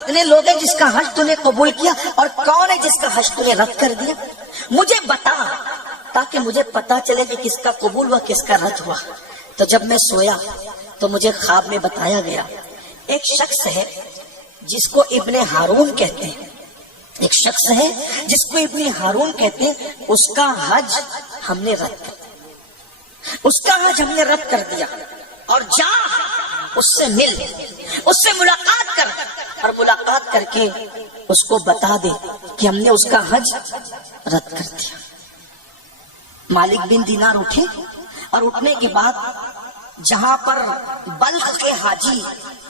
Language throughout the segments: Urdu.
کتنے لوگ ہیں جس کا حج تو نے قبول کیا اور کون ہے جس کا حج تو نے رد کر دیا؟ مجھے بتا تاکہ مجھے پتا چلے کہ کس کا قبول ہوا کس کا رد ہوا۔ تو جب میں سویا تو مجھے خواب میں بتایا گیا ایک شخص ہے جس کو ابن ہارون کہتے ہیں، ایک شخص ہے جس کو ابن ہارون کہتے ہیں، اس کا حج ہم نے رد کر دیا، اس کا حج ہم نے رد کر دیا، اور جا اس سے مل، اس سے ملاقات کر، اور ملاقات کر کے اس کو بتا دے کہ ہم نے اس کا حج رد کر دیا۔ مالک بن دینار اٹھے اور اٹھنے کے بعد جہاں پر بلخ کے حاجی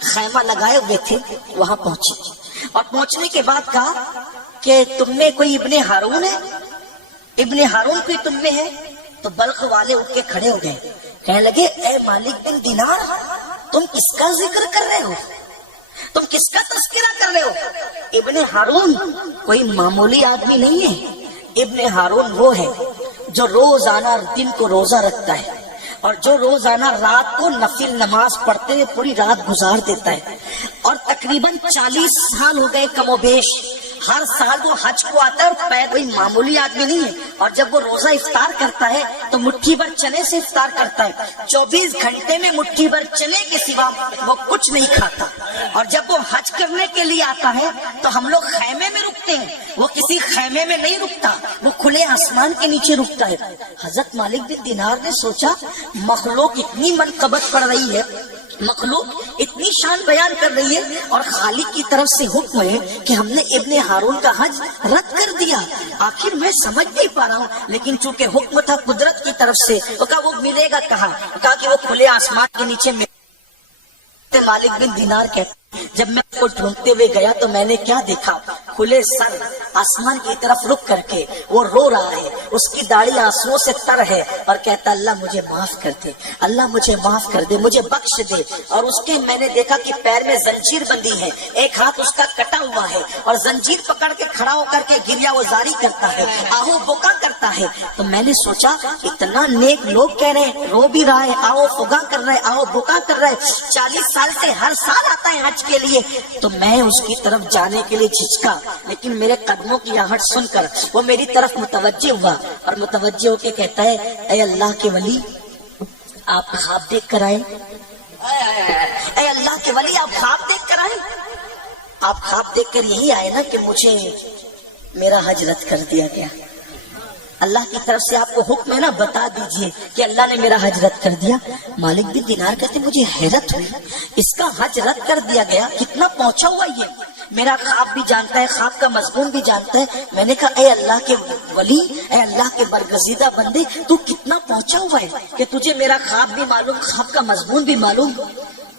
خیمہ لگائے ہوئے تھے وہاں پہنچے، اور پہنچنے کے بعد کہا کہ تم میں کوئی ابن ہارون ہے؟ ابن ہارون کوئی تم میں ہے؟ تو بلخ والے اٹھ کے کھڑے ہو گئے، کہنے لگے اے مالک بن دینار، تم کس کا ذکر کر رہے ہو؟ تم کس کا تذکرہ کر رہے ہو؟ ابن ہارون کوئی معمولی آدمی نہیں ہے، ابن ہارون وہ ہے جو روزانہ دن کو روزہ رکھتا ہے اور جو روزانہ رات کو نفل نماز پڑھتے ہوئے پوری رات گزار دیتا ہے، اور تقریباً 40 سال ہو گئے کم و بیش، ہر سال وہ حج کو آتا ہے، اور کوئی معمولی آدمی نہیں ہے، اور جب وہ روزہ افطار کرتا ہے تو مٹھی بھر چنے سے افطار کرتا ہے، 24 گھنٹے میں مٹھی بھر چنے کے سوا وہ کچھ نہیں کھاتا، اور جب وہ حج کرنے کے لیے آتا ہے تو ہم لوگ خیمے میں رکتے ہیں، وہ کسی خیمے میں نہیں رکتا، وہ کھلے آسمان کے نیچے رکتا ہے۔ حضرت مالک بن دینار نے سوچا مخلوق اتنی منقبت پڑ رہی ہے، مخلوق اتنی شان بیان کر رہی ہے، اور خالق کی طرف سے حکم ہے کہ ہم نے ابن ہارون کا حج رد کر دیا، آخر میں سمجھ نہیں پا رہا ہوں، لیکن چونکہ حکم تھا قدرت کی طرف سے، وہ کہا وہ ملے گا کہاں؟ کہا کہ وہ کھلے آسمان کے نیچے مالک بن دینار کہتے جب میں اس کو ڈھونڈتے ہوئے گیا تو میں نے کیا دیکھا؟ کھلے سر آسمان کی طرف رک کر کے وہ رو رہا ہے، اس کی داڑھی آنسوؤں سے تر ہے، اور کہتا اللہ مجھے معاف کر دے، اللہ مجھے معاف کر دے، مجھے بخش دے۔ اور اس کے میں نے دیکھا کہ پیر میں زنجیر بندی ہے، ایک ہاتھ اس کا کٹا ہوا ہے، اور زنجیر پکڑ کے کھڑا ہو کر کے گریا وہ زاری کرتا ہے، آہو بکا کرتا ہے۔ تو میں نے سوچا اتنا نیک لوگ کہہ رہے ہیں، رو بھی رہا ہے، آہو فگا کر رہا ہے، آہو بکا کر رہا ہے، 40 سال سے ہر سال آتا ہے حج کے لیے، تو میں اس کی طرف جانے کے لیے جھجکا، لیکن میرے قدموں کی آہٹ سن کر وہ میری طرف متوجہ ہوا، اور متوجہ ہو کے کہتا ہے اے اللہ کے ولی آپ خواب دیکھ کر آئے، اے اللہ کے ولی آپ خواب دیکھ کر آئے، آپ خواب دیکھ کر یہی آئے نا کہ مجھے میرا حج رد کر دیا گیا، اللہ کی طرف سے آپ کو حکم ہے نا، بتا دیجئے کہ اللہ نے میرا حج رد کر دیا۔ مالک بن دینار کہتے مجھے حیرت ہوئی، اس کا حج رد کر دیا گیا، کتنا پہنچا ہوا یہ، میرا خواب بھی جانتا ہے، خواب کا مضمون بھی جانتا ہے۔ میں نے کہا اے اللہ کے ولی، اے اللہ کے برگزیدہ بندے، تو کتنا پہنچا ہوا ہے کہ تجھے میرا خواب بھی معلوم، خواب کا مضمون بھی معلوم،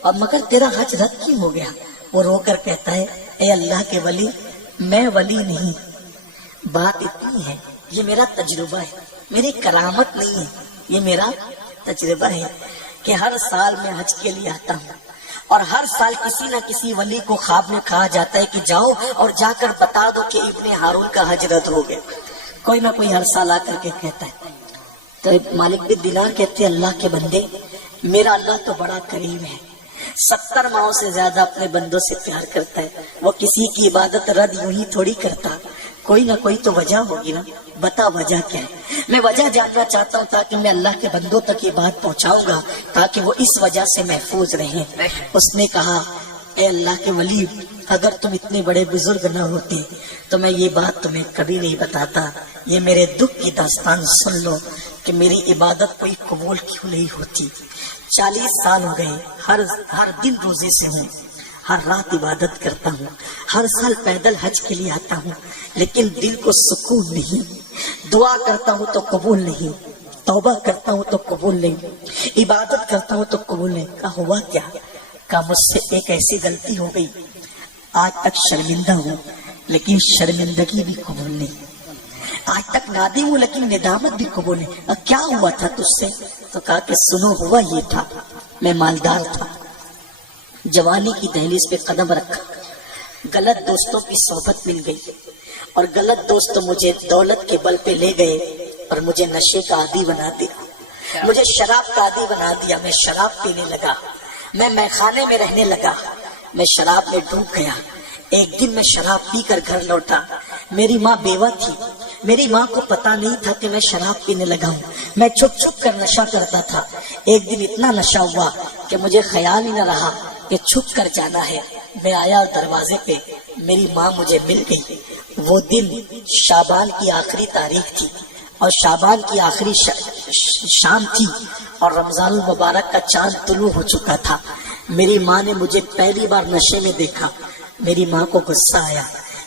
اور مگر تیرا حج رد کیوں ہو گیا؟ وہ رو کر کہتا ہے اے اللہ کے ولی میں ولی نہیں، بات اتنی ہے، یہ میرا تجربہ ہے، میری کرامت نہیں ہے، یہ میرا تجربہ ہے کہ ہر سال میں حج کے لیے آتا ہوں، اور ہر سال کسی نہ کسی ولی کو خواب میں کہا جاتا ہے کہ جاؤ اور جا کر بتا دو کہ ابن ہارون کا حج رد ہو گیا، کوئی نہ کوئی ہر سال آ کر کے کہتا ہے۔ تو مالک بن دینار کہتے اللہ کے بندے، میرا اللہ تو بڑا کریم ہے، 70 ماہوں سے زیادہ اپنے بندوں سے پیار کرتا ہے، وہ کسی کی عبادت رد یوں ہی تھوڑی کرتا، کوئی نہ کوئی تو وجہ ہوگی نا، بتا وجہ کیا ہے؟ میں وجہ جاننا چاہتا ہوں تاکہ میں اللہ کے بندوں تک یہ بات پہنچاؤں گا تاکہ وہ اس وجہ سے محفوظ رہیں۔ اس نے کہا اے اللہ کے ولی اگر تم اتنے بڑے بزرگ نہ ہوتے تو میں یہ بات تمہیں کبھی نہیں بتاتا، یہ میرے دکھ کی داستان سن لو کہ میری عبادت کوئی قبول کیوں نہیں ہوتی۔ 40 سال ہو گئے، ہر دن روزے سے ہوں، ہر رات عبادت کرتا ہوں، ہر سال پیدل حج کے لیے آتا ہوں، لیکن دل کو سکون نہیں، دعا کرتا ہوں تو قبول نہیں، توبہ کرتا ہوں تو قبول نہیں، عبادت کرتا ہوں تو قبول نہیں۔ کہا ہوا کیا؟ کہا مجھ سے ایک ایسی غلطی ہو گئی، آج تک شرمندہ ہوں لیکن شرمندگی بھی قبول نہیں، آج تک نادم ہوں لیکن ندامت بھی قبول نہیں۔ کیا ہوا تھا تجھ سے؟ تو کہا کہ سنو ہوا یہ تھا، میں مالدار تھا، جوانی کی دہلیز پہ قدم رکھا، غلط دوستوں کی صحبت مل گئی، اور غلط دوست مجھے دولت کے بل پہ لے گئے اور مجھے نشے کا عادی بنا دیا، مجھے شراب کا عادی بنا دیا، میں شراب پینے لگا، میں میخانے میں رہنے لگا، میں شراب میں ڈوب گیا، ایک دن میں شراب پی کر گھر لوٹا. میری ماں بیوہ تھی. میری ماں کو پتا نہیں تھا کہ میں شراب پینے لگا ہوں. میں چھپ چھپ کر نشہ کرتا تھا. ایک دن اتنا نشہ ہوا کہ مجھے خیال ہی نہ رہا کہ چھپ کر جانا ہے. میں آیا دروازے پہ, میری ماں مجھے مل گئی. وہ دن شعبان کی آخری تاریخ تھی اور شعبان کی آخری شام تھی اور رمضان المبارک کا چاند طلوع ہو چکا تھا. میری ماں نے مجھے پہلی بار نشے میں دیکھا. میری ماں کو غصہ آیا.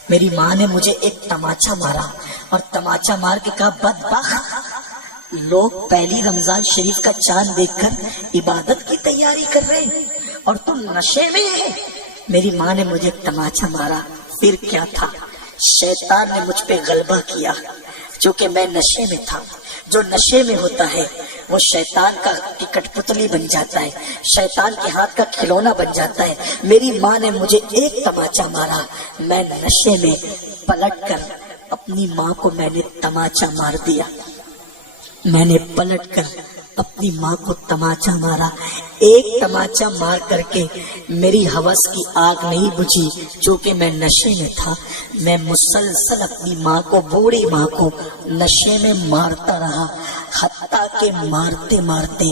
میری ماں نے مجھے ایک تماچا مارا اور تماچا مار کے کہا, بدبخت, لوگ پہلی رمضان شریف کا چاند دیکھ کر عبادت کی تیاری کر رہے ہیں اور تم نشے میں ہے. میری ماں نے مجھے تماچا مارا. پھر کیا تھا, شیطان نے مجھ پہ غلبہ کیا. چونکہ میں نشے میں تھا. جو نشے میں ہوتا ہے وہ شیطان کا ٹکٹ پتلی بن جاتا ہے, شیطان کے ہاتھ کا کھلونا بن جاتا ہے. میری ماں نے مجھے ایک تماچا مارا. میں نشے میں پلٹ کر اپنی ماں کو میں نے تماچا مار دیا. میں نے پلٹ کر اپنی ماں کو تماچا مارا. ایک تماچا مار کر کے میری ہوس کی آگ نہیں بجھی. چونکہ میں نشے میں تھا, میں مسلسل اپنی ماں کو, بوڑھی ماں کو نشے میں مارتا رہا. حتیٰ کہ مارتے مارتے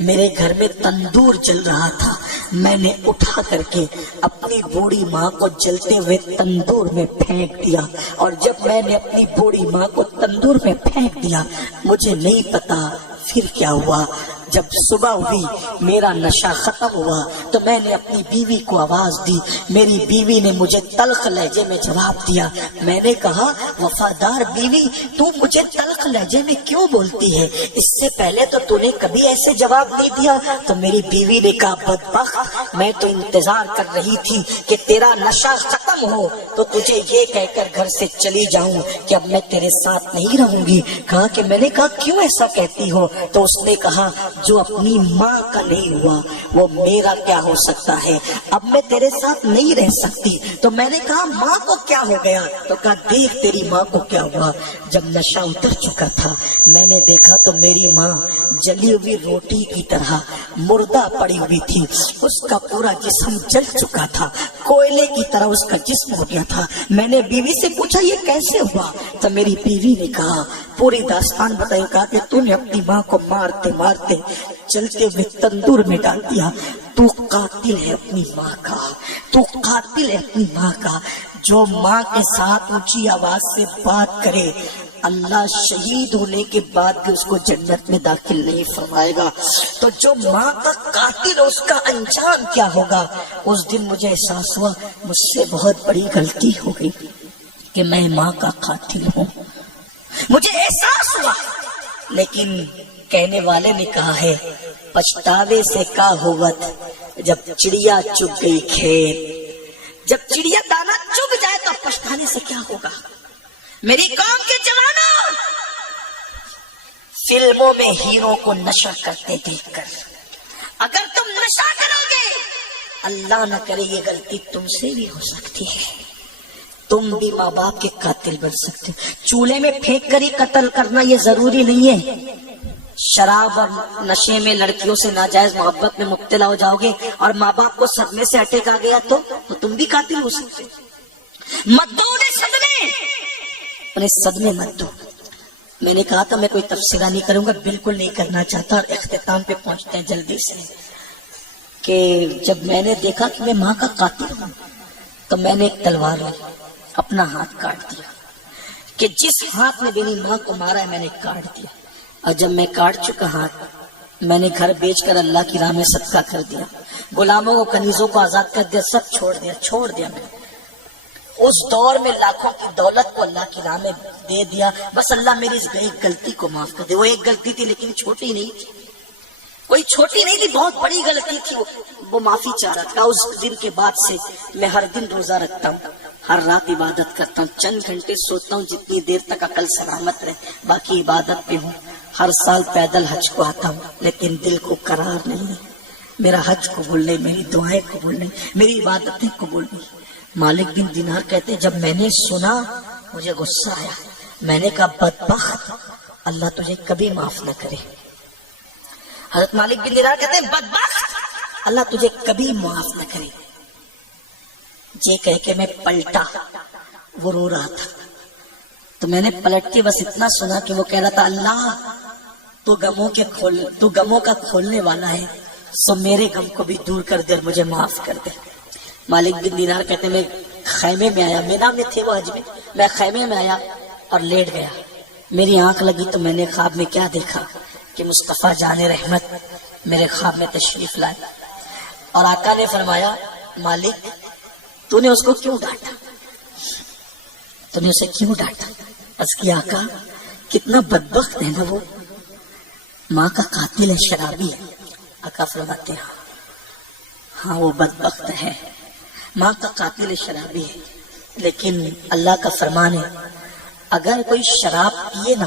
میرے گھر میں تندور جل رہا تھا. میں نے اٹھا کر کے اپنی بوڑھی ماں کو جلتے ہوئے تندور میں پھینک دیا. اور جب میں نے اپنی بوڑھی ماں کو تندور میں پھینک دیا, مجھے نہیں پتا پھر کیا ہوا. جب صبح ہوئی, میرا نشہ ختم ہوا تو میں نے اپنی بیوی کو آواز دی. میری بیوی نے مجھے تلخ لہجے میں جواب دیا. میں نے کہا, وفادار بیوی, تو مجھے تلخ لہجے میں کیوں بولتی ہے؟ اس سے پہلے تو تو نے کبھی ایسے جواب نہیں دیا. تو میری بیوی نے کہا, بدبخت, میں تو انتظار کر رہی تھی کہ تیرا نشہ ختم ہو تو تجھے یہ کہہ کر گھر سے چلی جاؤں کہ اب میں تیرے ساتھ نہیں رہوں گی. کہا کہ میں نے کہا, کیوں ایسا کہتی ہو؟ تو اس نے کہا, جو اپنی ماں کا نہیں ہوا وہ میرا کیا ہو سکتا ہے؟ اب میں تیرے ساتھ نہیں رہ سکتی. تو میں نے کہا, ماں کو کیا ہو گیا؟ تو کہا, دیکھ تیری ماں کو کیا ہوا. جب نشہ اتر چکا تھا, میں نے دیکھا تو میری ماں جلی ہوئی روٹی کی طرح مردہ پڑی ہوئی تھی. اس کا پورا جسم جل چکا تھا, کوئلے کی طرح اس کا جسم ہو گیا تھا. میں نے بیوی سے پوچھا, یہ کیسے ہوا؟ تو میری بیوی نے کہا, پوری داستان بتائی. کہا کہ تو نے اپنی ماں کو مارتے مارتے چلتے ہوئے تندور میں ڈال دیا. تو قاتل ہے اپنی ماں کا, تو قاتل ہے اپنی ماں کا. جو ماں کے ساتھ اونچی آواز سے بات کرے, اللہ شہید ہونے کے بعد بھی اس کو جنت میں داخل نہیں فرمائے گا. تو جو ماں کا قاتل, اس کا انجام کیا ہوگا؟ اس دن مجھے احساس ہوا مجھ سے بہت بڑی غلطی ہو گئی کہ میں ماں کا قاتل ہوں. مجھے احساس ہوا, لیکن کہنے والے نے کہا ہے, پچھتاوے سے کا ہوت جب چڑیا چگ گئی کھیت. جب چڑیا دانا چگ جائے تو پچھتانے سے کیا ہوگا؟ میری قوم کے جوانوں, فلموں میں ہیرو کو نشہ کرتے دیکھ کر اگر تم نشہ کرو گے, اللہ نہ کرے یہ غلطی تم سے بھی ہو سکتی ہے. تم بھی ماں باپ کے قاتل بن سکتے. چولہے میں پھینک کر ہی قتل کرنا یہ ضروری نہیں ہے. شراب اور نشے میں لڑکیوں سے ناجائز محبت میں مبتلا ہو جاؤ گے اور ماں باپ کو صدمے سے اٹیک آ گیا تو تم بھی قاتل ہو سکتے. مت دو صدمے, اپنے صدمے مت دو. میں نے کہا تھا میں کوئی تبصرہ نہیں کروں گا, بالکل نہیں کرنا چاہتا. اور اختتام پہ پہنچتے ہیں جلدی سے کہ جب میں نے دیکھا کہ میں ماں کا قاتل ہوں تو میں نے ایک تلوار لی, اپنا ہاتھ کاٹ دیا. کہ جس ہاتھ نے میری ماں کو مارا ہے میں نے کاٹ دیا. اور جب میں کاٹ چکا ہاتھ, میں نے گھر بیچ کر اللہ کی راہ میں صدقہ کر دیا, غلاموں کو کنیزوں کو آزاد کر دیا, سب چھوڑ دیا میں. اس دور میں لاکھوں کی دولت کو اللہ کی راہ میں دے دیا. بس اللہ میری اس ایک غلطی کو معاف کر دے. وہ ایک غلطی تھی لیکن چھوٹی نہیں تھی, کوئی چھوٹی نہیں تھی, بہت بڑی غلطی تھی. وہ معافی چاہ رہا تھا. اس دن کے بعد سے میں ہر دن روزہ رکھتا ہوں, ہر رات عبادت کرتا ہوں, چند گھنٹے سوتا ہوں جتنی دیر تک عقل سلامت رہے, باقی عبادت پہ ہوں. ہر سال پیدل حج کو آتا ہوں لیکن دل کو قرار نہیں ہے. میرا حج قبول نہیں, میری دعائیں قبول نہیں, میری عبادتیں قبول نہیں. مالک بن دینار کہتے جب میں نے سنا مجھے غصہ آیا. میں نے کہا, بدبخت, اللہ تجھے کبھی معاف نہ کرے. حضرت مالک بن دینار کہتے ہیں, بدبخت, اللہ تجھے کبھی معاف نہ کرے. یہ کہہ کے میں پلٹا، وہ رو رہا تھا، تو میں نے پلٹ کے بس اتنا سنا کہ وہ کہہ رہا تھا اللہ تو غموں کا کھولنے والا ہے، سو میرے غم کو بھی دور کر دے اور مجھے معاف کر دے۔ مالک بن دینار کہتے میں خیمے میں آیا، مینا میں تھے وہ حج میں خیمے میں آیا اور لیٹ گیا، میری آنکھ لگی تو میں نے خواب میں کیا دیکھا کہ مصطفیٰ جان رحمت میرے خواب میں تشریف لائے، اور آقا نے فرمایا مالک تو نے اس کو کیوں ڈانٹا، تو نے اسے کیوں ڈانٹا؟ بس کی آقا کتنا بدبخت ہے نا، وہ ماں کا قاتل ہے، شرابی ہے۔ آقا فرماتے ہیں ہاں وہ بدبخت ہے، ماں کا قاتل شرابی ہے، لیکن اللہ کا فرمان ہے اگر کوئی شراب پیے نا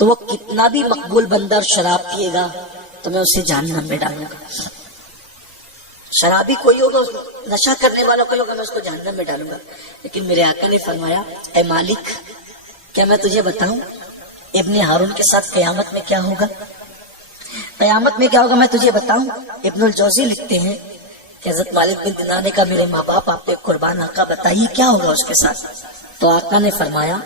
تو وہ کتنا بھی مقبول بندہ شراب پیے گا تو میں اسے جہنم میں ڈالوں گا۔ شرابی کوئی ہوگا، نشہ کرنے والا کوئی ہوگا، میں اس کو جہنم میں ڈالوں گا، لیکن میرے آقا نے فرمایا اے مالک کیا میں تجھے بتاؤں ابن ہارون کے ساتھ قیامت میں کیا ہوگا؟ قیامت میں کیا ہوگا میں تجھے بتاؤں؟ ابن الجوزی لکھتے ہیں کہ حضرت مالک بن دینار نے کہا میرے ماں باپ آپ پہ قربان، آقا بتائیے کیا ہوگا اس کے ساتھ؟ تو آقا نے فرمایا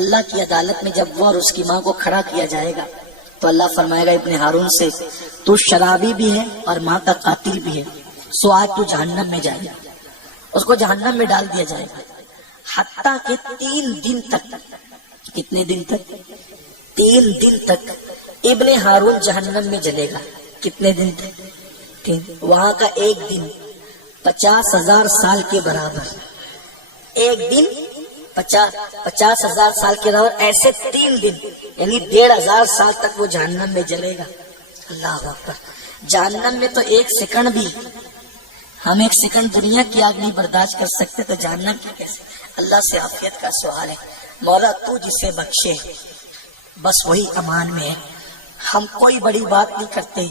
اللہ کی عدالت میں جب وہ اور اس کی ماں کو کھڑا کیا جائے گا تو اللہ فرمائے گا ابن ہارون سے تو شرابی بھی ہے اور ماں کا قاتل بھی ہے، سو آج تو جہنم میں جائے گا، اس کو جہنم میں ڈال دیا جائے گا، حتیٰ کہ 3 دن تک، کتنے دن تک؟ 3 دن تک ابن ہارون جہنم میں جلے گا۔ کتنے دن تک؟ 3 دن۔ وہاں کا ایک دن 50,000 سال کے برابر، ایک دن 50,000 سال کے برابر، ایسے 3 دن یعنی 1,500 سال تک وہ جہنم میں جلے گا۔ اللہ اکبر! جہنم میں تو 1 سیکنڈ بھی، ہم 1 سیکنڈ دنیا کی آگ نہیں برداشت کر سکتے تو جہنم کی کیسے؟ اللہ سے عافیت کا سوال ہے، مولا تو جسے بخشے بس وہی امان میں ہے۔ ہم کوئی بڑی بات نہیں کرتے،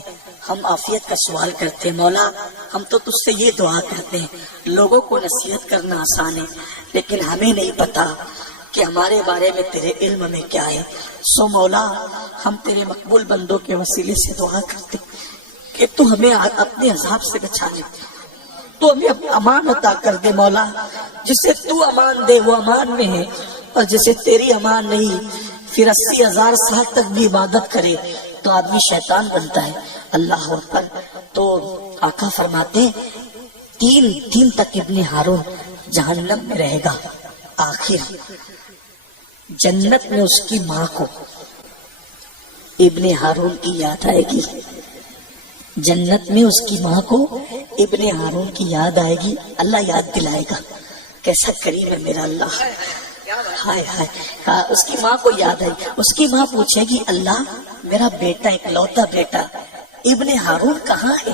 ہم عافیت کا سوال کرتے ہیں، مولا ہم تو تجھ سے یہ دعا کرتے ہیں۔ لوگوں کو نصیحت کرنا آسان ہے لیکن ہمیں نہیں پتا کہ ہمارے بارے میں تیرے علم میں کیا ہے، سو مولا ہم تیرے مقبول بندوں کے وسیلے سے دعا کرتے کہ تو ہمیں اپنے عذاب سے بچا لے، تو ہمیں امان عطا کر دے مولا، جسے تو امان دے وہ امان میں ہے، اور جسے تیری امان نہیں پھر 80,000 سال تک بھی عبادت کرے تو آدمی شیطان بنتا ہے۔ اللہ اکبر! تو آقا فرماتے 3 دن تک ابن ہارون جہنم میں رہے گا، آخر جنت میں اس کی ماں کو ابن ہارون کی یاد آئے گی، جنت میں اس کی ماں کو ابن ہارون کی یاد آئے گی، اللہ یاد دلائے گا۔ کیسا کریم ہے میرا اللہ! ہائے ہائے! اس کی ماں کو یاد آئی، اس کی ماں پوچھے گی اللہ میرا بیٹا، اکلوتا بیٹا ابن ہارون کہاں ہے؟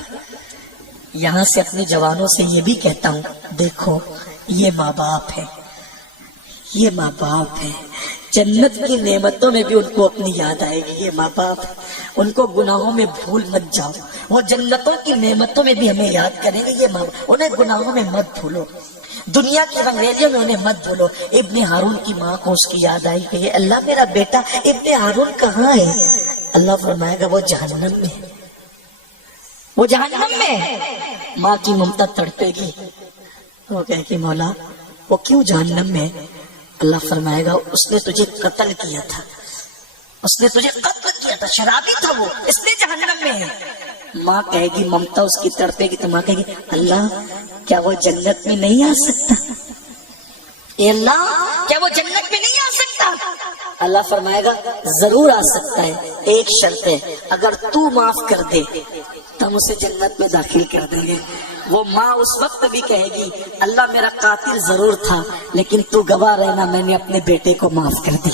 یہاں سے اپنے جوانوں سے یہ بھی کہتا ہوں دیکھو یہ ماں باپ ہے، یہ ماں باپ ہے، جنت کی نعمتوں میں بھی ان کو اپنی یاد آئے گی، یہ ماں باپ، ان کو گناہوں میں بھول مت جاؤ، وہ جنتوں کی نعمتوں میں بھی ہمیں یاد کریں گے، یہ ماں باپ، انہیں گناہوں میں مت بھولو، دنیا کی رنگریلیوں میں انہیں مت بھولو۔ ابن ہارون کی ماں کو اس کی یاد آئی کہ اللہ میرا بیٹا ابن ہارون کہاں ہے؟ اللہ فرمائے گا وہ جہنم میں، وہ جہنم میں۔ ماں کی ممتا تڑپے گی، وہ کہے گی مولا وہ کیوں جہنم میں؟ اللہ فرمائے گا اس نے تجھے قتل کیا تھا، اس نے تجھے قتل کیا تھا، شرابی تھا وہ، اس لیے جہنم میں ہے۔ ماں کہے گی، ممتا اس کی تڑپے گی تو ماں کہے گی اللہ کیا وہ جنت میں نہیں آ سکتا؟ اے اللہ کیا وہ جنت میں نہیں آ سکتا؟ اللہ فرمائے گا ضرور آ سکتا ہے، ایک شرط ہے، اگر تو معاف کر دے تو ہم اسے جنت میں داخل کر دیں گے۔ وہ ماں اس وقت بھی کہے گی اللہ میرا قاتل ضرور تھا لیکن تو گواہ رہنا میں نے اپنے بیٹے کو معاف کر دی۔